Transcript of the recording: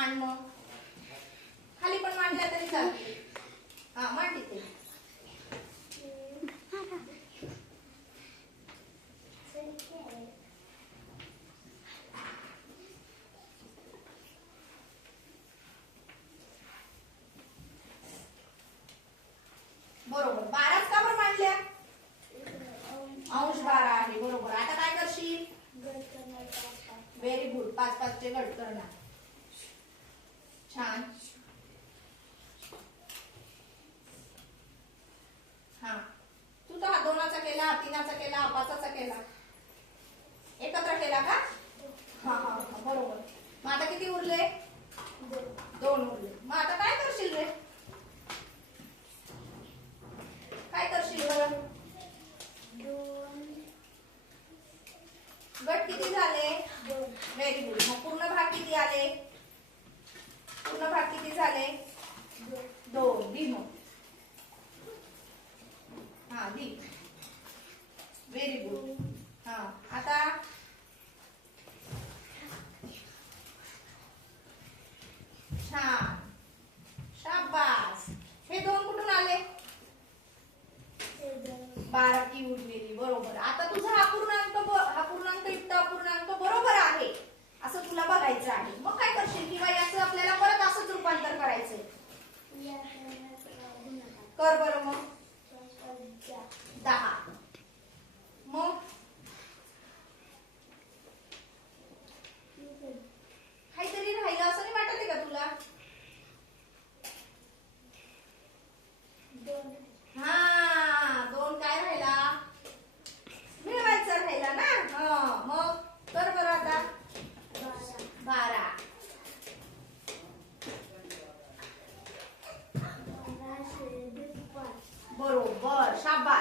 मांड मग. खाली पण मांडल्या तरी चालते. हा मांड तिथे. बरोबर. 12च का बरं मांडल्या? अंश 12 आहे. बरोबर. आता काय करशील? Very good. 5 5 चे गट करणार. छान. हा तू तर हा 2चा केला, 3चा केला, 5चा केला. एकत्र केला का? हा हा बरोबर. मग आता किती उरले? 2 उरले. मग आता काय करशील रे? काय करशील बरं? गट किती झाले? 2. Very good. मग पूर्ण भाग किती आले? पूर्ण भाग किती झाले? 2. बी मग. हा बी. Very good. हा आता छान. शाबास. हे 2 कुठून आले? 12 की उरलेली. बरोबर. आता तुझा हा पूर्णांक युक्त अपूर्णांक बरोबर आहे असं तुला बघायचं आहे. मग काय करशील? किंवा याचं आपल्याला परत असंच रूपांतर करायचंय. कर बरं मग. 10. मग काहीतरी राहिलं असं नाही वाटत आहे का तुला? हा 2 काय राहिला? मिळवायचा राहिला ना. मग कर बरं आता. 12. बरोबर. शाबास.